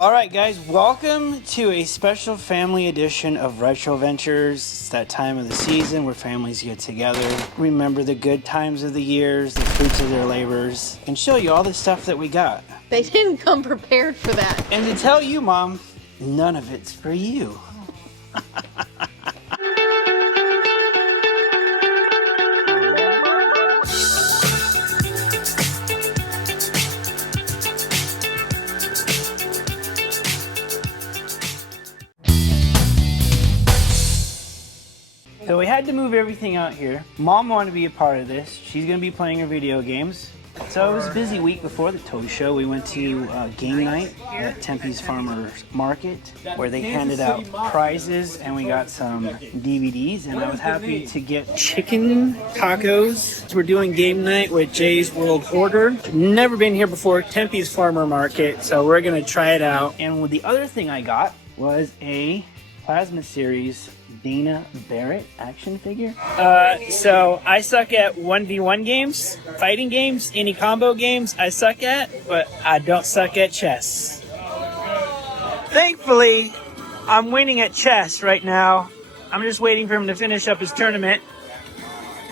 Alright guys, welcome to a special family edition of Retroventures. It's that time of the season where families get together, remember the good times of the years, the fruits of their labors, and show you all the stuff that we got. They didn't come prepared for that. And to tell you, Mom, none of it's for you. So we had to move everything out here. Mom wanted to be a part of this. She's going to be playing her video games. So it was a busy week before the toy show. We went to game night at Tempe's Farmers Market where they handed out prizes and we got some DVDs, and I was happy to get chicken tacos. We're doing game night with Jay's World Order. Never been here before, Tempe's Farmer Market, so we're going to try it out. And the other thing I got was a Plasma Series Dana Barrett action figure. So I suck at 1v1 games, fighting games, any combo games I suck at, but I don't suck at chess. Thankfully, I'm winning at chess right now. I'm just waiting for him to finish up his tournament.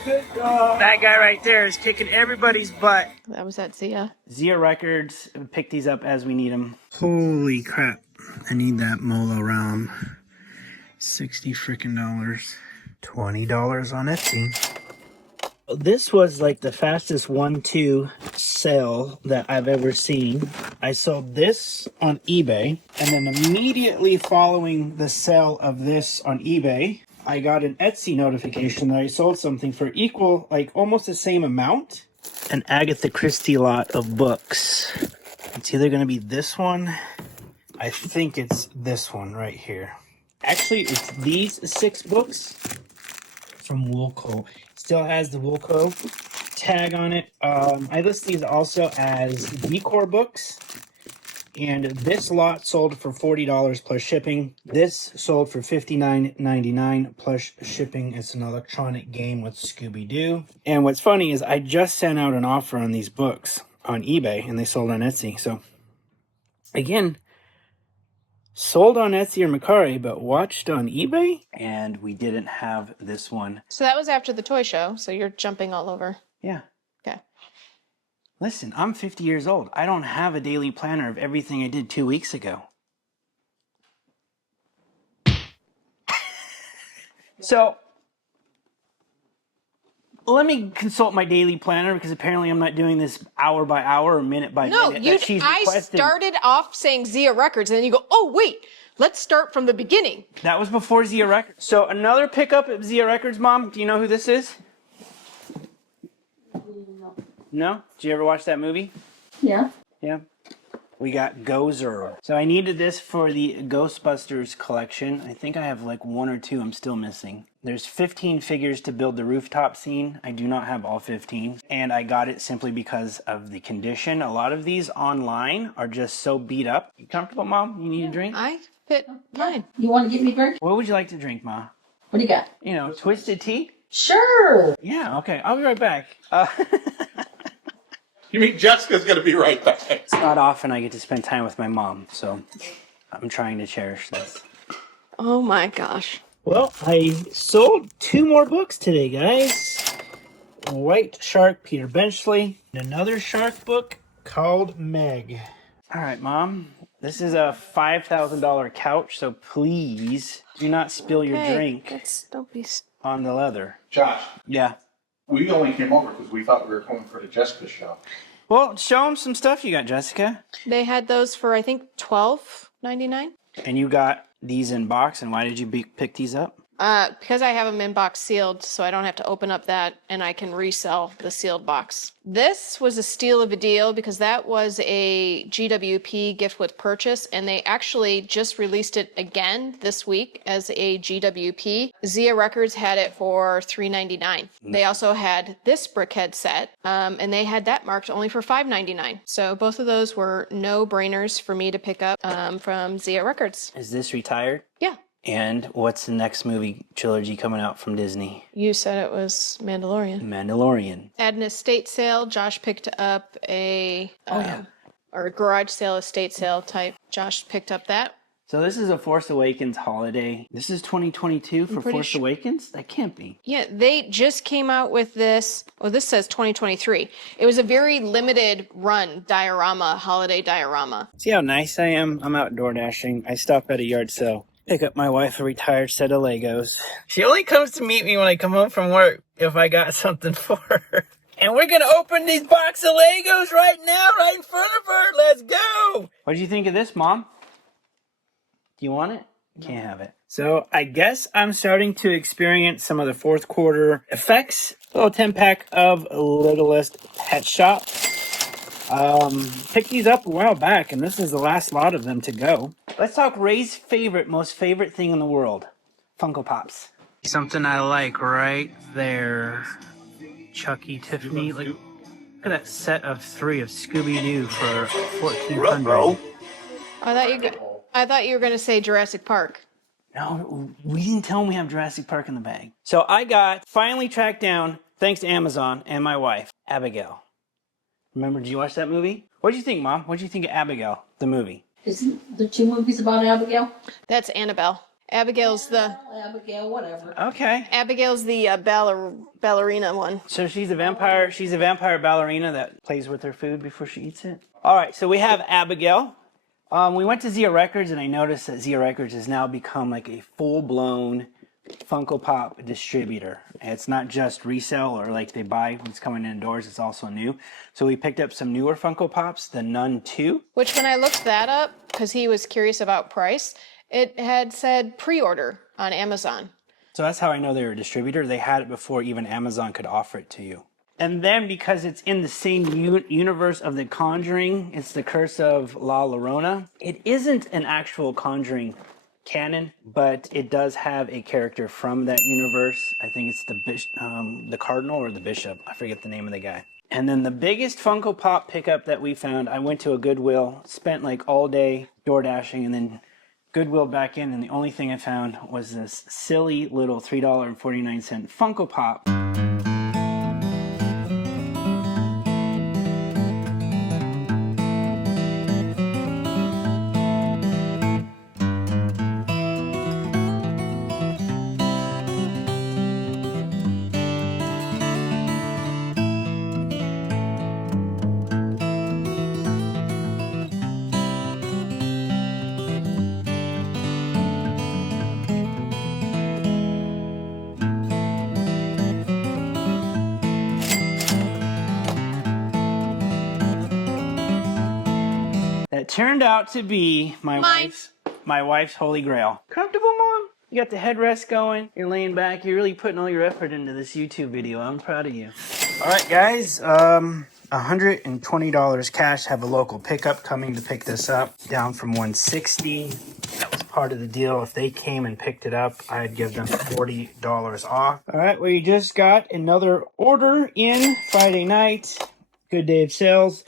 That guy right there is kicking everybody's butt. That was at Zia. Zia Records, pick these up as we need them. Holy crap, I need that Molo Realm. $60 freaking dollars. $20 on Etsy. This was like the fastest 1-2 sale that I've ever seen. I sold this on eBay, and then immediately following the sale of this on eBay, I got an Etsy notification that I sold something for equal, like almost the same amount. An Agatha Christie lot of books. It's either going to be this one. I think it's this one right here. Actually, it's these 6 books from Woolco. Still has the Woolco tag on it. I list these also as decor books. And this lot sold for $40 plus shipping. This sold for $59.99 plus shipping. It's an electronic game with Scooby-Doo. And what's funny is I just sent out an offer on these books on eBay, and they sold on Etsy. So, again, sold on Etsy or Mercari, but watched on eBay, and we didn't have this one. So that was after the toy show, so you're jumping all over. Yeah. Okay. Listen, I'm 50 years old. I don't have a daily planner of everything I did 2 weeks ago. So, let me consult my daily planner, because apparently I'm not doing this hour by hour or minute by minute. No, I started off saying Zia Records, and then you go, oh, wait, let's start from the beginning. That was before Zia Records. So another pickup at Zia Records, Mom. Do you know who this is? No? Did you ever watch that movie? Yeah. Yeah. We got Gozer. So I needed this for the Ghostbusters collection. I think I have like 1 or 2 I'm still missing. There's 15 figures to build the rooftop scene. I do not have all 15. And I got it simply because of the condition. A lot of these online are just so beat up. You comfortable, Mom? You need a drink? I fit fine. You want to get me a drink? What would you like to drink, Ma? What do you got? You know, twisted tea? Sure. Yeah, okay. I'll be right back. You mean Jessica's going to be right back? It's not often I get to spend time with my mom, so I'm trying to cherish this. Oh my gosh. Well, I sold 2 more books today, guys. White Shark, Peter Benchley, and another shark book called Meg. All right, Mom. This is a $5,000 couch, so please do not spill your drink Don't be... on the leather. Josh, Yeah. we only came over because we thought we were going for the Jessica show. Well, show them some stuff you got, Jessica. They had those for, I think, $12.99. And you got these in box, and why did you pick these up? Because I have them in box sealed, so I don't have to open up that, and I can resell the sealed box. This was a steal of a deal because that was a GWP gift with purchase, and they actually just released it again this week as a GWP. Zia Records had it for $3.99. They also had this brickhead set, and they had that marked only for $5.99. So both of those were no-brainers for me to pick up from Zia Records. Is this retired? Yeah. And what's the next movie trilogy coming out from Disney? You said it was Mandalorian. Mandalorian. At an estate sale, Josh picked up a or a garage sale, estate sale type Josh picked up that. So this is a Force Awakens holiday. This is 2022 for pretty Force Awakens? That can't be. Yeah, they just came out with this. Oh, this says 2023. It was a very limited run diorama, holiday diorama. See how nice I am? I'm out door dashing. I stop at a yard sale. Pick up my wife a retired set of Legos. She only comes to meet me when I come home from work if I got something for her. And we're gonna open these box of Legos right now, right in front of her. Let's go! What did you think of this, Mom? Do you want it? Can't have it. So I guess I'm starting to experience some of the fourth quarter effects. A little 10-pack of Littlest Pet Shop. Picked these up a while back, and this is the last lot of them to go. Let's talk Ray's most favorite thing in the world. Funko Pops. Something I like right there. Chucky, Tiffany. Look at that set of 3 of Scooby-Doo for $1,400. I thought you were going to say Jurassic Park. No, we didn't tell them we have Jurassic Park in the bag. So I finally tracked down, thanks to Amazon and my wife, Abigail. Remember, did you watch that movie? What did you think, Mom? What did you think of Abigail, the movie? Isn't there 2 movies about Abigail? That's Annabelle. Abigail's the whatever. Okay. Abigail's the ballerina one. So she's a vampire. She's a vampire ballerina that plays with her food before she eats it. All right. So we have Abigail. We went to Zia Records, and I noticed that Zia Records has now become like a full-blown Funko Pop distributor. It's not just resale or like they buy what's coming indoors. It's also new. So we picked up some newer Funko Pops, the Nun 2. Which when I looked that up, because he was curious about price, it had said pre-order on Amazon. So that's how I know they're a distributor. They had it before even Amazon could offer it to you. And then because it's in the same universe of The Conjuring, it's the Curse of La Llorona. It isn't an actual Conjuring canon, but it does have a character from that universe. I think it's the Cardinal or the Bishop. I forget the name of the guy. And then the biggest Funko Pop pickup that we found, I went to a Goodwill, spent like all day door dashing, and then Goodwill back in, and the only thing I found was this silly little $3.49 Funko Pop. That turned out to be my wife's holy grail. Comfortable, Mom? You got the headrest going. You're laying back. You're really putting all your effort into this YouTube video. I'm proud of you. All right, guys. $120 cash. Have a local pickup coming to pick this up. Down from $160. That was part of the deal. If they came and picked it up, I'd give them $40 off. All right, we just got another order in Friday night. Good day of sales.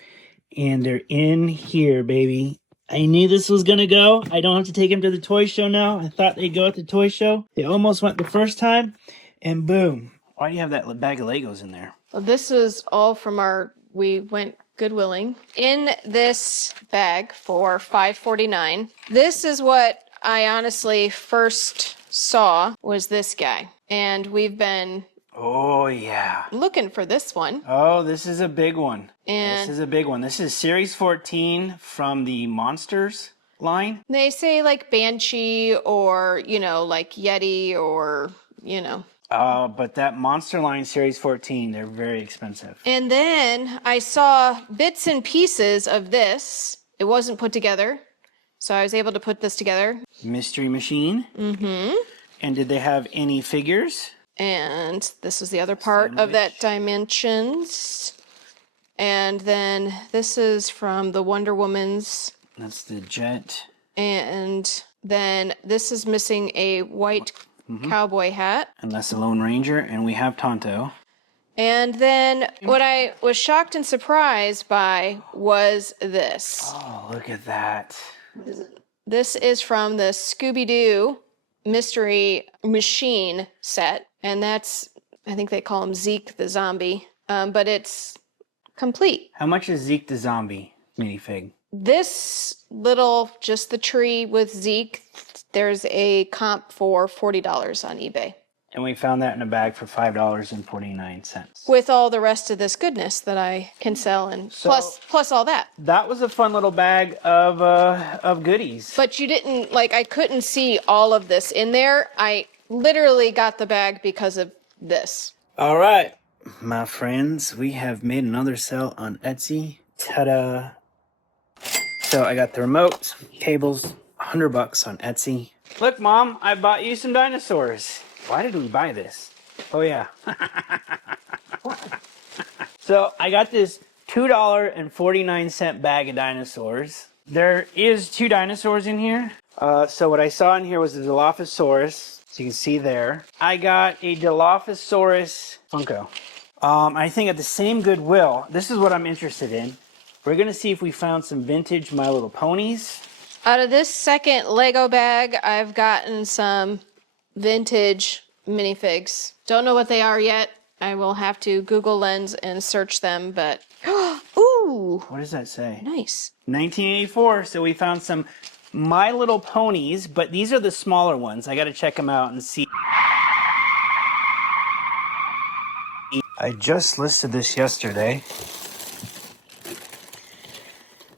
And they're in here, baby. I knew this was gonna go. I don't have to take them to the toy show now. I thought they'd go at the toy show. They almost went the first time, and boom. Why do you have that bag of Legos in there? Well, this is all from we went Goodwilling. In this bag for $5.49. This is what I honestly first saw was this guy. And we've been Oh, yeah. looking for this one. Oh, this is a big one. And this is a big one. This is Series 14 from the Monsters line. they say like Banshee or, like Yeti or, But that Monster line Series 14, they're very expensive. And then I saw bits and pieces of this. It wasn't put together. So I was able to put this together. Mystery Machine. Mm-hmm. And did they have any figures? And this is the other part of that Dimensions. And then this is from the Wonder Woman's. That's the Jet. And then this is missing a white cowboy hat. And that's the Lone Ranger. And we have Tonto. And then what I was shocked and surprised by was this. Oh, look at that. This is from the Scooby-Doo Mystery Machine set. And that's, I think they call him Zeke the Zombie. But it's complete. How much is Zeke the Zombie minifig? this little, just the tree with Zeke, there's a comp for $40 on eBay. And we found that in a bag for $5.49. With all the rest of this goodness that I can sell, and plus all that. That was a fun little bag of goodies. But you didn't, like, I couldn't see all of this in there. I literally got the bag because of this. All right, my friends, we have made another sale on Etsy. Ta-da! So I got the remote, cables, $100 on Etsy. Look, Mom, I bought you some dinosaurs. Why did we buy this? Oh yeah. So I got this $2.49 bag of dinosaurs. There is 2 dinosaurs in here. So what I saw in here was the Dilophosaurus. So you can see there. I got a Dilophosaurus Funko. I think at the same Goodwill, this is what I'm interested in. We're gonna see if we found some vintage My Little Ponies. Out of this second Lego bag, I've gotten some vintage minifigs. Don't know what they are yet. I will have to Google Lens and search them, but ooh, What does that say? nice. 1984, so we found some My Little Ponies, but these are the smaller ones. I gotta check them out and see. I just listed this yesterday.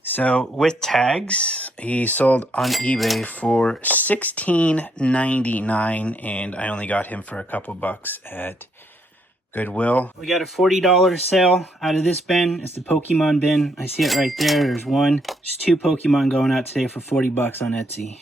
So with tags, he sold on eBay for $16.99, and I only got him for a couple bucks at Goodwill. We got a $40 sale out of this bin. It's the Pokemon bin. I see it right there. There's one. There's 2 Pokemon going out today for $40 on Etsy.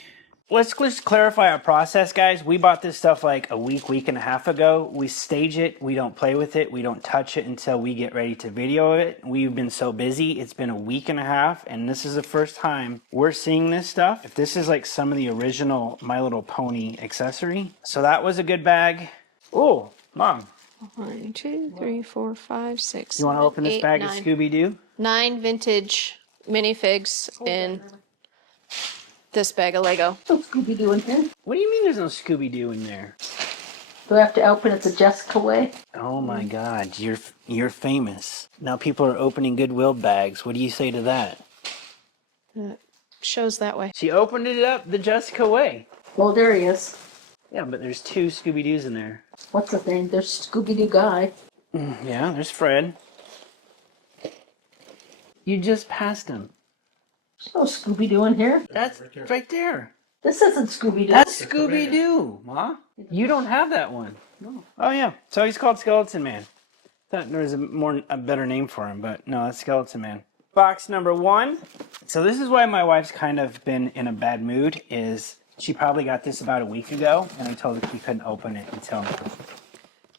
Let's just clarify our process, guys. We bought this stuff like a week and a half ago. We stage it. We don't play with it. We don't touch it until we get ready to video it. We've been so busy. It's been a week and a half, and this is the first time we're seeing this stuff. If this is like some of the original My Little Pony accessory. So that was a good bag. Oh, Mom. 1, 2, 3, 4, 5, 6. You want to open this bag of Scooby-Doo? 9 vintage minifigs in this bag of Lego. No Scooby-Doo in here. What do you mean there's no Scooby-Doo in there? Do I have to open it the Jessica way? Oh my God, you're famous. Now people are opening Goodwill bags. What do you say to that? Shows that way. She opened it up the Jessica way. Well, there he is. Yeah, but there's 2 Scooby-Doos in there. What's his name? There's Scooby-Doo guy. Yeah, there's Fred. You just passed him. There's no Scooby-Doo in here. That's right there. This isn't Scooby-Doo. That's Scooby-Doo, Ma. You don't have that one. No. Oh yeah, so he's called Skeleton Man. Thought there was a better name for him, but no, that's Skeleton Man. Box number 1. So this is why my wife's kind of been in a bad mood, is she probably got this about a week ago, and I told her she couldn't open it until now.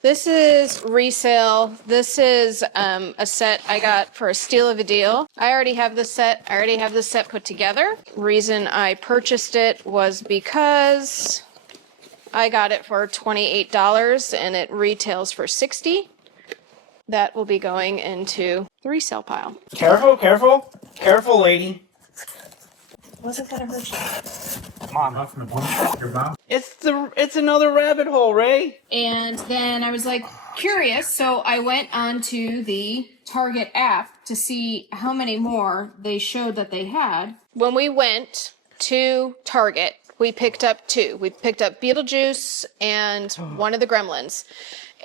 This is resale. This is a set I got for a steal of a deal. I already have this set. I already have this set put together. Reason I purchased it was because I got it for $28 and it retails for $60. That will be going into the resale pile. Careful, careful, careful, lady. Wasn't gonna hurt you. Mom, it's another rabbit hole, Ray. And then I was like curious, so I went onto the Target app to see how many more they showed that they had. When we went to Target, we picked up 2. We picked up Beetlejuice and one of the Gremlins.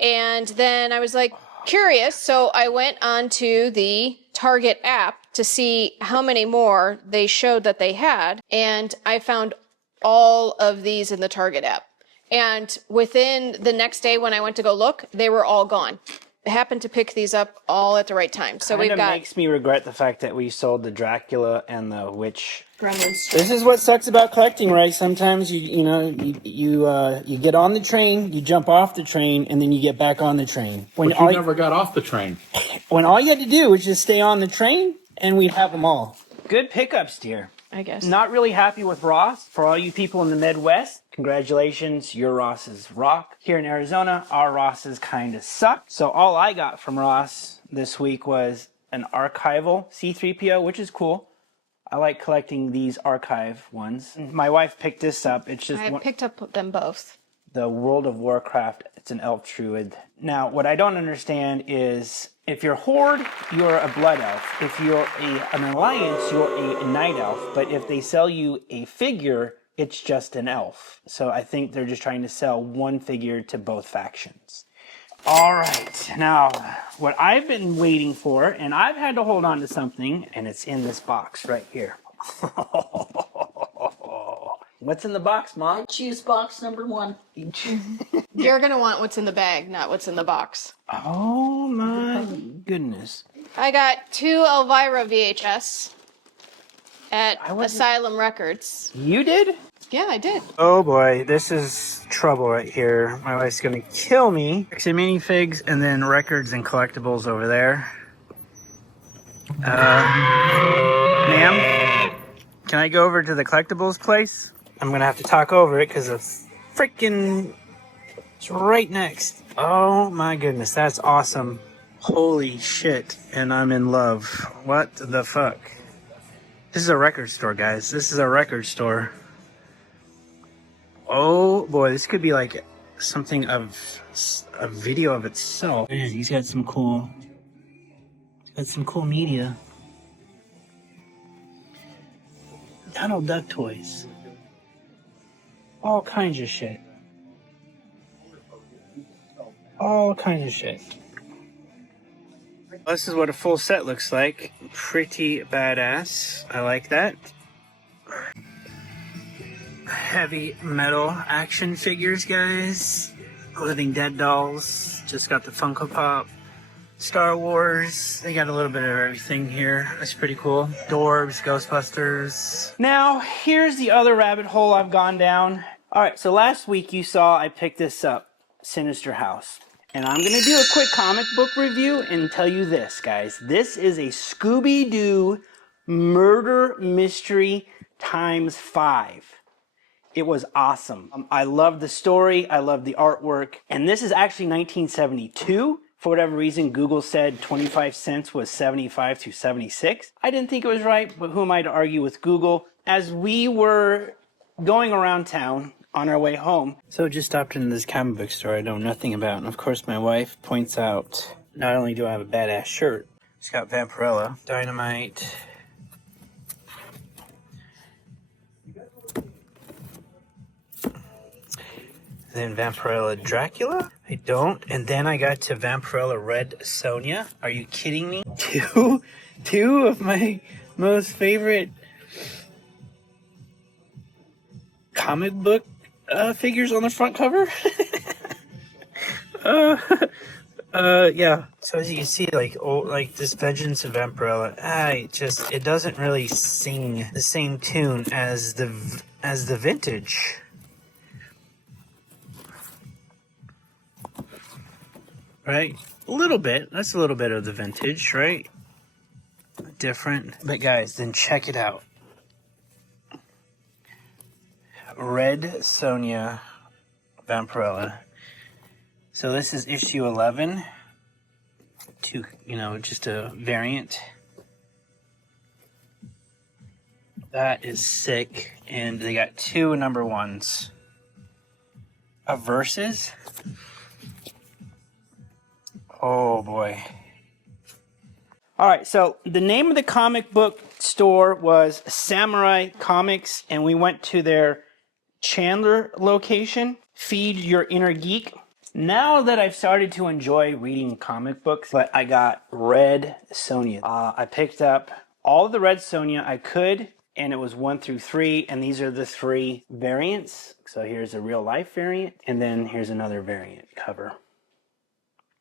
And then I was like curious, so I went onto the Target app to see how many more they showed that they had, and I found all of these in the Target app. And within the next day when I went to go look, they were all gone. I happened to pick these up all at the right time. So we've got... makes me regret the fact that we sold the Dracula and the Witch. Gremlins. This is what sucks about collecting, right? Sometimes you get on the train, you jump off the train, and then you get back on the train. But you never got off the train. When all you had to do was just stay on the train, and we'd have them all. Good pickups, dear. I guess. Not really happy with Ross. For all you people in the Midwest, congratulations, your Rosses rock. Here in Arizona, our Rosses kind of suck. So all I got from Ross this week was an archival C-3PO, which is cool. I like collecting these archive ones. My wife picked this up. It's just I picked up them both. the World of Warcraft, it's an elf druid. Now, what I don't understand is if you're Horde, you're a blood elf. If you're an alliance, you're a night elf. But if they sell you a figure, it's just an elf. So I think they're just trying to sell one figure to both factions. All right, now what I've been waiting for, and I've had to hold on to something, and it's in this box right here. What's in the box, Mom? Choose box number 1. You're going to want what's in the bag, not what's in the box. Oh my goodness. I got 2 Elvira VHS at Asylum Records. You did? Yeah, I did. Oh boy, this is trouble right here. My wife's gonna kill me. Some minifigs and then records and collectibles over there. Ma'am, can I go over to the collectibles place? I'm gonna have to talk over it because it's right next. Oh my goodness, that's awesome. Holy shit, and I'm in love. What the fuck? This is a record store, guys. This is a record store. Oh boy, this could be like something of a video of itself. Man, he's got some cool media. Donald Duck toys. All kinds of shit. All kinds of shit. This is what a full set looks like. Pretty badass. I like that. Heavy metal action figures, guys. Living Dead dolls. Just got the Funko Pop. Star Wars. They got a little bit of everything here. That's pretty cool. Dorbs, Ghostbusters. Now, here's the other rabbit hole I've gone down. Alright, so last week you saw I picked this up. Sinister House. And I'm going to do a quick comic book review and tell you this, guys. This is a Scooby-Doo murder mystery times 5. It was awesome. I love the story. I love the artwork. And this is actually 1972. For whatever reason, Google said 25 cents was 75 to 76. I didn't think it was right, but who am I to argue with Google? As we were going around town on our way home, so just stopped in this comic book store I know nothing about. And of course, my wife points out, not only do I have a badass shirt, it's got Vampirella, Dynamite, then Vampirella Dracula. I don't. And then I got to Vampirella Red Sonja. Are you kidding me? Two of my most favorite comic book figures on the front cover. Yeah. So as you can see, like this Vengeance of Vampirella, it doesn't really sing the same tune as the vintage. Right? A little bit. That's a little bit of the vintage, right? Different. But guys, then check it out. Red Sonja Vampirella. So this is issue 11. Just a variant. That is sick. And they got 2 number 1s. A Versus. Oh boy. Alright, so the name of the comic book store was Samurai Comics, and we went to their Chandler location. Feed Your Inner Geek. Now that I've started to enjoy reading comic books, but I got Red Sonja. I picked up all of the Red Sonja I could, and it was 1 through 3, and these are the 3 variants. So here's a real life variant, and then here's another variant cover.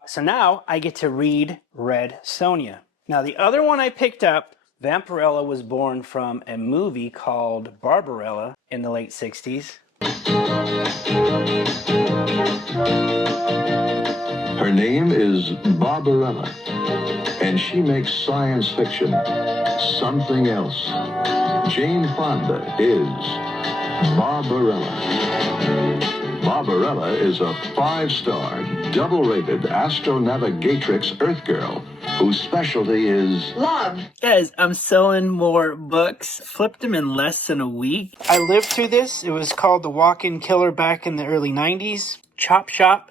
So now I get to read Red Sonja. Now the other one I picked up, Vampirella, was born from a movie called Barbarella in the late 60s. Her name is Barbarella, and she makes science fiction something else. Jane Fonda is Barbarella. Barbarella is a 5-star, double-rated astronavigatrix Earth girl whose specialty is Love. Guys, I'm selling more books. Flipped them in less than a week. I lived through this. It was called The Walk-In Killer back in the early 90s. Chop Shop.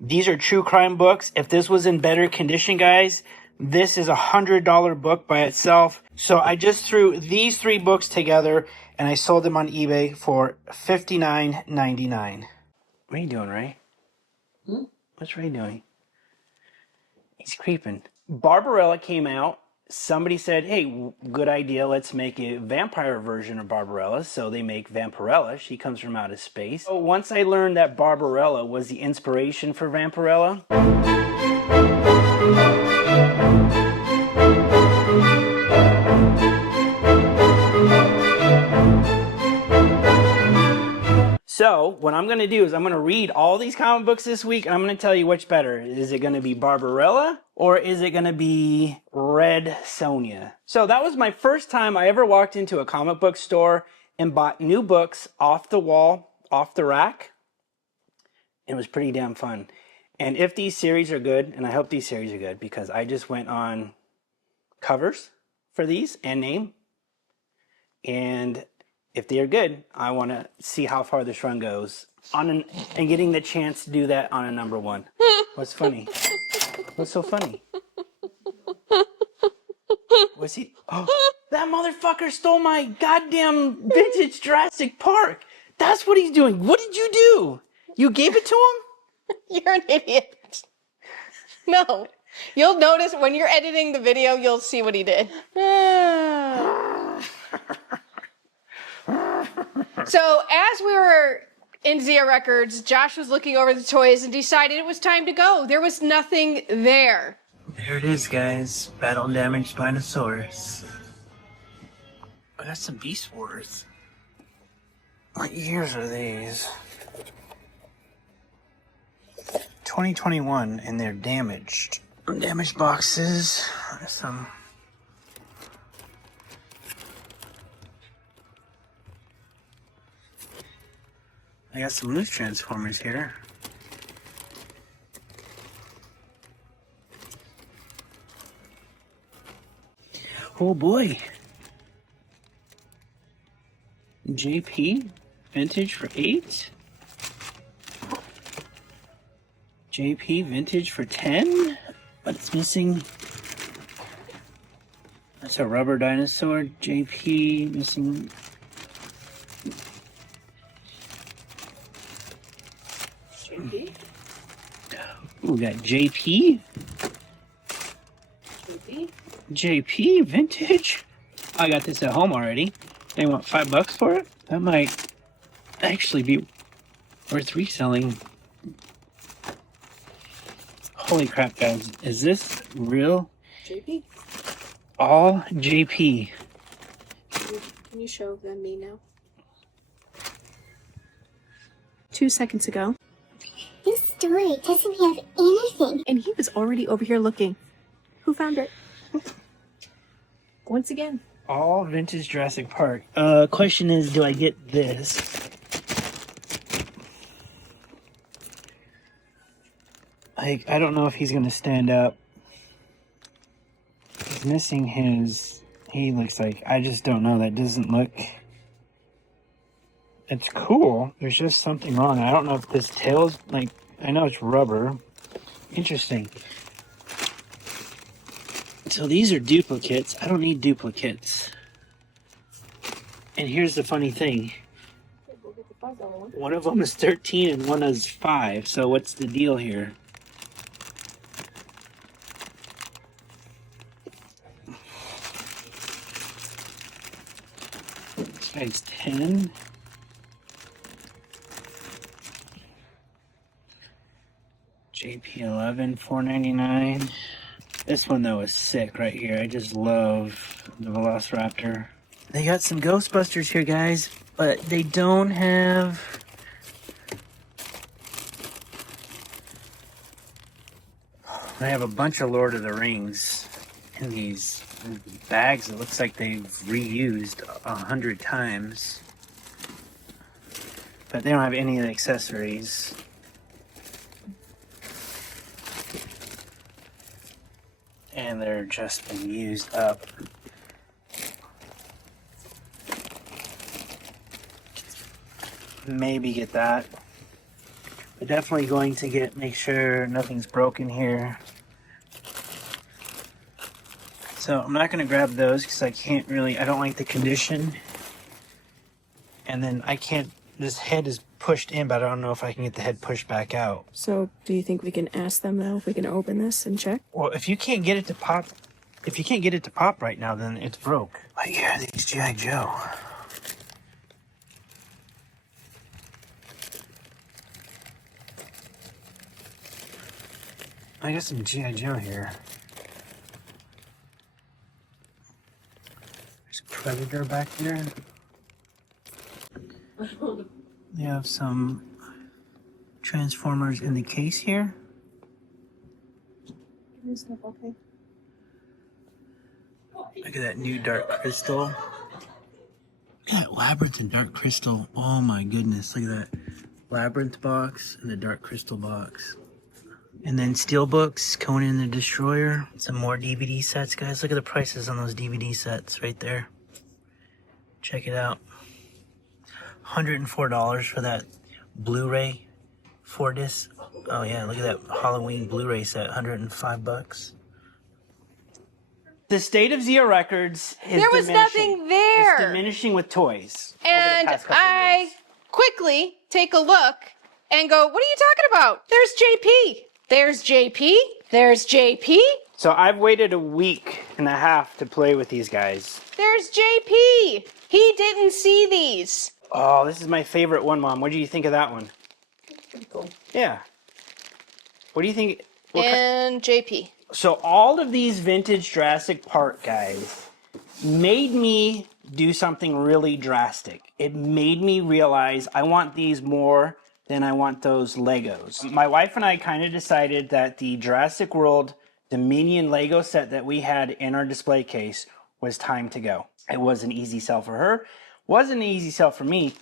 These are true crime books. If this was in better condition, guys, this is $100 book by itself. So I just threw these 3 books together and I sold them on eBay for $59.99. What are you doing, Ray? What's Ray doing? He's creeping. Barbarella came out. Somebody said, hey, good idea. Let's make a vampire version of Barbarella. So they make Vampirella. She comes from outer space. So once I learned that Barbarella was the inspiration for Vampirella, so what I'm going to do is I'm going to read all these comic books this week and I'm going to tell you which better. Is it going to be Barbarella or is it going to be Red Sonja? So that was my first time I ever walked into a comic book store and bought new books off the wall, off the rack. It was pretty damn fun. And if these series are good, and I hope these series are good because I just went on covers for these and name. And if they are good, I want to see how far this run goes and getting the chance to do that on a number 1. What's funny? What's so funny? Was he? Oh, that motherfucker stole my goddamn vintage Jurassic Park. That's what he's doing. What did you do? You gave it to him? You're an idiot. No. You'll notice when you're editing the video, you'll see what he did. So as we were in Zia Records, Josh was looking over the toys and decided it was time to go. There was nothing there. There it is, guys. Battle damaged Spinosaurus. Oh, that's some Beast Wars. What years are these? 2021, and they're damaged. Damaged boxes. There's some. I got some loose Transformers here. Oh boy. JP vintage for 8. JP vintage for 10. But it's missing. That's a rubber dinosaur. JP missing. JP? We got JP. JP? JP vintage. I got this at home already. They want $5 for it. That might actually be worth reselling. Holy crap, guys! Is this real? JP? All JP. Can you show them me now? 2 seconds ago. This story doesn't have anything. And he was already over here looking. Who found it? Once again. All vintage Jurassic Park. Question is, do I get this? Like, I don't know if he's gonna stand up. He's missing his. He looks like. I just don't know. That doesn't look. It's cool. There's just something wrong. I don't know if this tail's like. I know it's rubber. Interesting. So these are duplicates. I don't need duplicates. And here's the funny thing. One of them is 13 and one is 5. So what's the deal here? This guy's 10. JP 11, $4.99. This one though is sick right here. I just love the Velociraptor. They got some Ghostbusters here, guys, but they don't have. They have a bunch of Lord of the Rings in these bags. It looks like they've reused 100 times. but they don't have any of the accessories. And they're just been used up. Maybe get that. But definitely going to make sure nothing's broken here. So I'm not going to grab those because I don't like the condition. And then this head is pushed in, but I don't know if I can get the head pushed back out. So do you think we can ask them though if we can open this and check? Well, if you can't get it to pop right now, then it's broke. Like here, these G.I. Joe. I got some G.I. Joe here. There's a Predator back there. They have some Transformers in the case here. Okay. Look at that new Dark Crystal. Look at that Labyrinth and Dark Crystal. Oh my goodness. Look at that Labyrinth box and the Dark Crystal box. And then Steelbooks, Conan the Destroyer. Some more DVD sets, guys. Look at the prices on those DVD sets right there. Check it out. $104 for that Blu-ray 4-disc. Oh yeah, look at that Halloween Blu-ray set. $105. The state of Zia Records is There was nothing there. It's diminishing with toys. And I quickly take a look and go, what are you talking about? There's JP. There's JP. There's JP. So I've waited a week and a half to play with these guys. There's JP. He didn't see these. Oh, this is my favorite one, Mom. What do you think of that one? Pretty cool. Yeah. What do you think? And JP. So all of these vintage Jurassic Park guys made me do something really drastic. It made me realize I want these more than I want those Legos. My wife and I kind of decided that the Jurassic World Dominion Lego set that we had in our display case was time to go. It was an easy sell for her, wasn't an easy sell for me.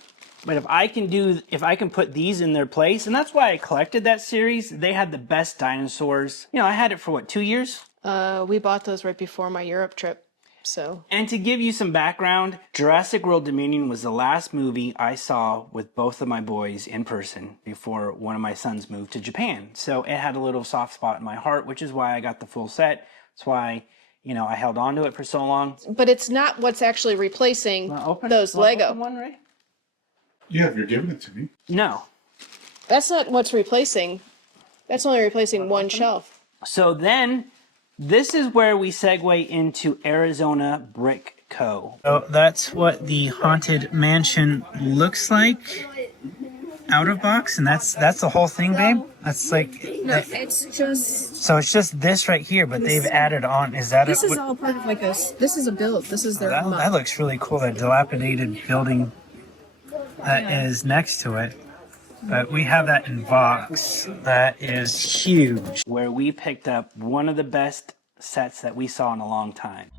But if I can put these in their place, and that's why I collected that series. They had the best dinosaurs. You know, I had it for what, 2 years? We bought those right before my Europe trip. So. And to give you some background, Jurassic World Dominion was the last movie I saw with both of my boys in person before one of my sons moved to Japan. So it had a little soft spot in my heart, which is why I got the full set. That's why, you know, I held on to it for so long. But it's not what's actually replacing those Lego. Open one, Ray? Yeah, if you're giving it to me. No. That's not what's replacing. That's only replacing one shelf. So then, this is where we segue into Arizona Brick Co. So that's what the Haunted Mansion looks like out of box, and that's the whole thing, babe. That's like It's just. so it's just this right here, but they've added on. Is that This is all part of like a. This is a build. This is their. that looks really cool. That dilapidated building that is next to it. But we have that in box. That is huge. Where we picked up one of the best sets that we saw in a long time.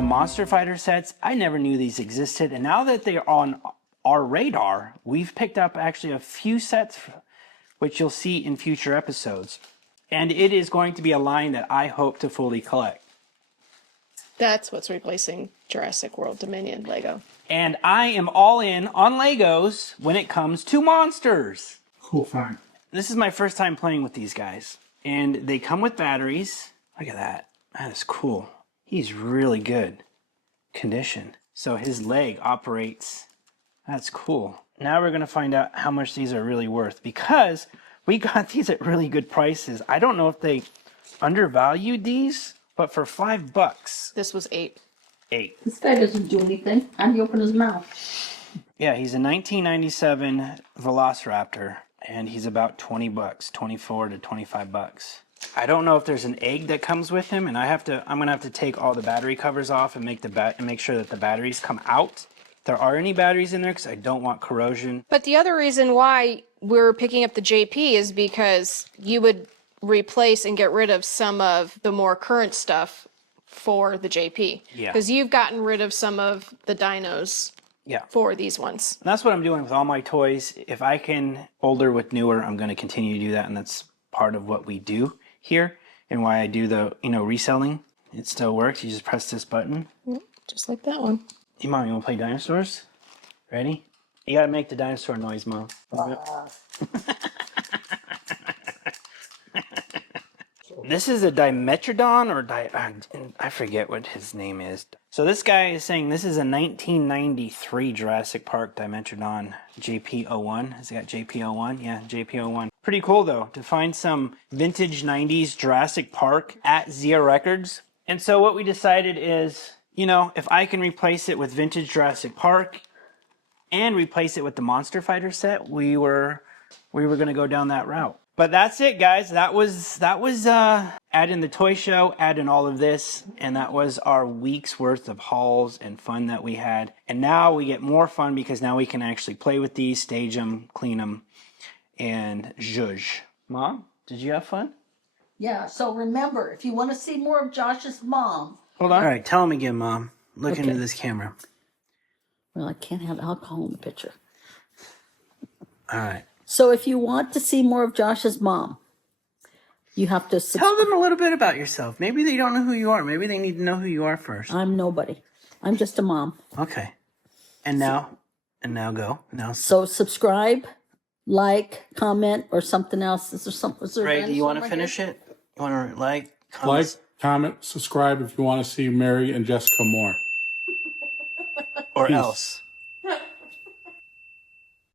Monster Fighter sets, I never knew these existed, and now that they're on our radar, we've picked up actually a few sets which you'll see in future episodes. And it is going to be a line that I hope to fully collect. That's what's replacing Jurassic World Dominion Lego. And I am all in on Legos when it comes to monsters. Cool, fine. This is my first time playing with these guys, and they come with batteries. Look at that. That is cool. He's really good condition. So his leg operates. That's cool. Now we're going to find out how much these are really worth, because we got these at really good prices. I don't know if they undervalued these, but for $5. This was $8. This guy doesn't do anything. How do you open his mouth? Yeah, he's a 1997 Velociraptor, and he's about $20, 24 to $25. I don't know if there's an egg that comes with him, and I'm gonna have to take all the battery covers off and make sure that the batteries come out. If there are any batteries in there, because I don't want corrosion. But the other reason why we're picking up the JP is because you would replace and get rid of some of the more current stuff for the JP. Yeah. Because you've gotten rid of some of the dinos Yeah. for these ones. And that's what I'm doing with all my toys. If I can older with newer, I'm going to continue to do that, and that's part of what we do here and why I do the reselling. It still works. You just press this button. Just like that one. Hey, Mom, you want to play dinosaurs? Ready? You got to make the dinosaur noise, Mom. This is a Dimetrodon or I forget what his name is. So this guy is saying this is a 1993 Jurassic Park Dimetrodon JP01. Has it got JP01? Yeah, JP01. Pretty cool though to find some vintage 90s Jurassic Park at Zia Records. And so what we decided is, if I can replace it with vintage Jurassic Park and replace it with the Monster Fighter set, we were going to go down that route. But that's it, guys. That was add in the toy show, add in all of this, and that was our week's worth of hauls and fun that we had. And now we get more fun because now we can actually play with these, stage them, clean them, and zhuzh. Mom, did you have fun? Yeah, so remember, if you want to see more of Josh's mom. Hold on. All right, tell him again, Mom. Look Okay. into this camera. Well, I can't have alcohol in the picture. All right. So if you want to see more of Josh's mom, you have to Tell them a little bit about yourself. Maybe they don't know who you are. Maybe they need to know who you are first. I'm nobody. I'm just a mom. Okay. And now go. Now. So subscribe, like, comment, or something else. Is there something? Ray, do you want to finish it? You want to Like, comment? comment, subscribe if you want to see Mary and Jessica more. Or Peace. else?